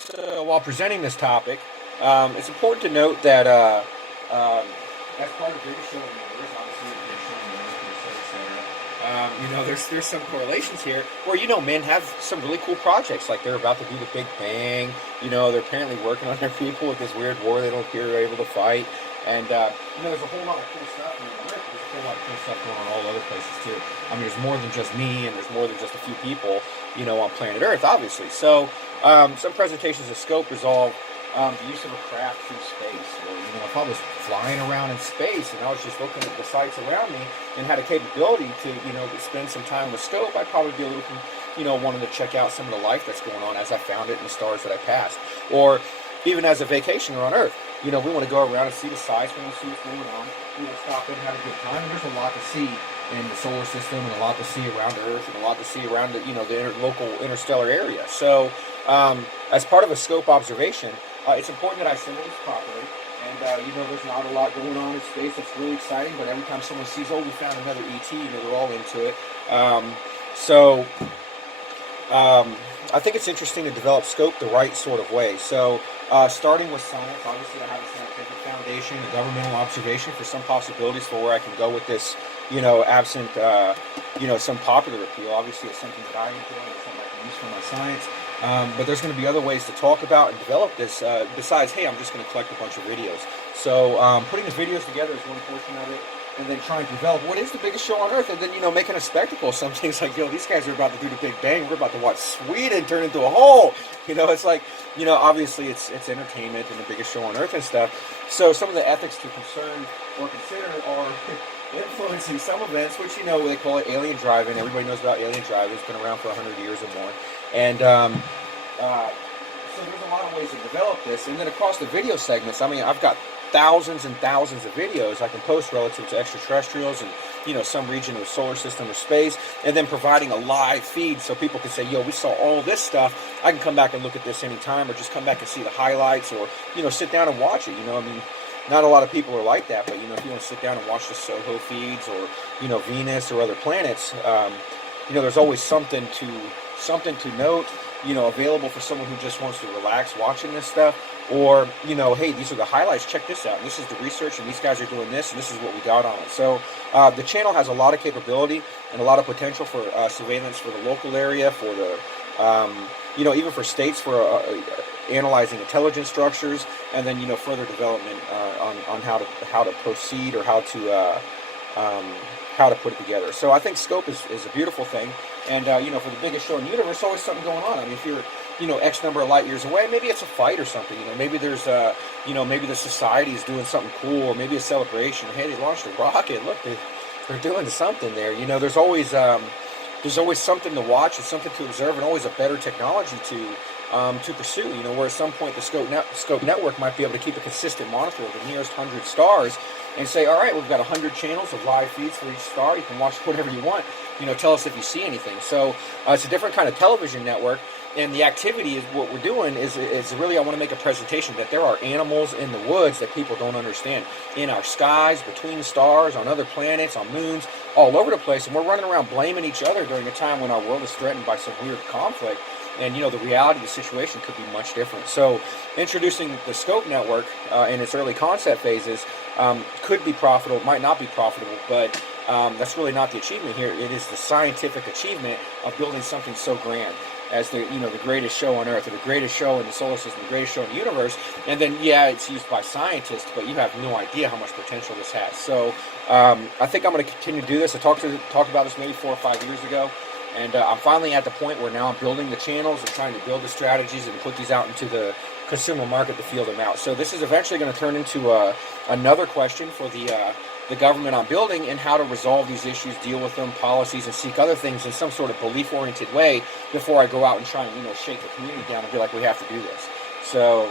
So while presenting this topic, it's important to note that as part of the biggest show in the universe, obviously the biggest show in the universe, etc. There's some correlations here where men have some really cool projects, like they're about to do the Big Bang. They're apparently working on their people with this weird war they don't appear able to fight, and there's a whole lot of cool stuff in the Earth. There's a whole lot of cool stuff going on all other places too. I mean, there's more than just me, and there's more than just a few people, on planet Earth, obviously. So some presentations of scope resolve the use of a craft through space. Or, if I was flying around in space and I was just looking at the sights around me and had a capability to, spend some time with scope, I'd probably be a little, wanting to check out some of the life that's going on as I found it in the stars that I passed. Or even as a vacationer on Earth, we want to go around and see the sights, we want to see what's going on, stop in and have a good time. And there's a lot to see in the solar system, and a lot to see around Earth, and a lot to see around the, local interstellar area. So, as part of a scope observation, it's important that I assemble this properly. And, there's not a lot going on in space that's really exciting, but every time someone sees, oh, we found another ET, they're all into it. I think it's interesting to develop scope the right sort of way. So, starting with science, obviously I have a scientific foundation, a governmental observation for some possibilities for where I can go with this, absent, some popular appeal. Obviously it's something that I enjoy, it's something I can use for my science. But there's going to be other ways to talk about and develop this besides, hey, I'm just going to collect a bunch of videos. So putting the videos together is one portion of it, and then trying to develop what is the biggest show on Earth, and then, making a spectacle. Some things like, these guys are about to do the Big Bang. We're about to watch Sweden turn into a hole. It's like, obviously it's entertainment and the biggest show on Earth and stuff. So some of the ethics to concern or consider are influencing some events, which, they call it alien drive-in. Everybody knows about alien drive-in. It's been around for 100 years or more. And so there's a lot of ways to develop this. And then across the video segments, I've got thousands and thousands of videos I can post relative to extraterrestrials and, some region of the solar system or space, and then providing a live feed so people can say, yo, we saw all this stuff. I can come back and look at this anytime, or just come back and see the highlights, or, sit down and watch it. Not a lot of people are like that, but, if you want to sit down and watch the SOHO feeds or, Venus or other planets, there's always something to note, available for someone who just wants to relax watching this stuff. Or, hey, these are the highlights, check this out. And this is the research, and these guys are doing this, and this is what we got on it. So the channel has a lot of capability and a lot of potential for surveillance for the local area, for the, even for states, for analyzing intelligence structures, and then, further development on how to proceed, or how to put it together. So I think scope is a beautiful thing. And, for the biggest show in the universe, always something going on. If you're, X number of light years away, maybe it's a fight or something. Maybe there's maybe the society is doing something cool, or maybe a celebration. Hey, they launched a rocket. Look, they're doing something there. There's always something to watch and something to observe, and always a better technology to pursue. Where at some point the Scope Network might be able to keep a consistent monitor of the nearest 100 stars and say, all right, we've got 100 channels of live feeds for each star. You can watch whatever you want. Tell us if you see anything. So it's a different kind of television network. And the activity is what we're doing is really, I want to make a presentation that there are animals in the woods that people don't understand, in our skies, between stars, on other planets, on moons, all over the place. And we're running around blaming each other during a time when our world is threatened by some weird conflict. And, the reality of the situation could be much different. So introducing the Scope Network in its early concept phases could be profitable, might not be profitable, but that's really not the achievement here. It is the scientific achievement of building something so grand as the greatest show on Earth, or the greatest show in the solar system, the greatest show in the universe. And then, yeah, it's used by scientists, but you have no idea how much potential this has. So I think I'm going to continue to do this. I talked about this maybe 4 or 5 years ago, and I'm finally at the point where now I'm building the channels and trying to build the strategies and put these out into the consumer market to feel them out. So this is eventually going to turn into another question for the government I'm building, and how to resolve these issues, deal with them, policies, and seek other things in some sort of belief-oriented way before I go out and try and, shake the community down and be like, we have to do this. So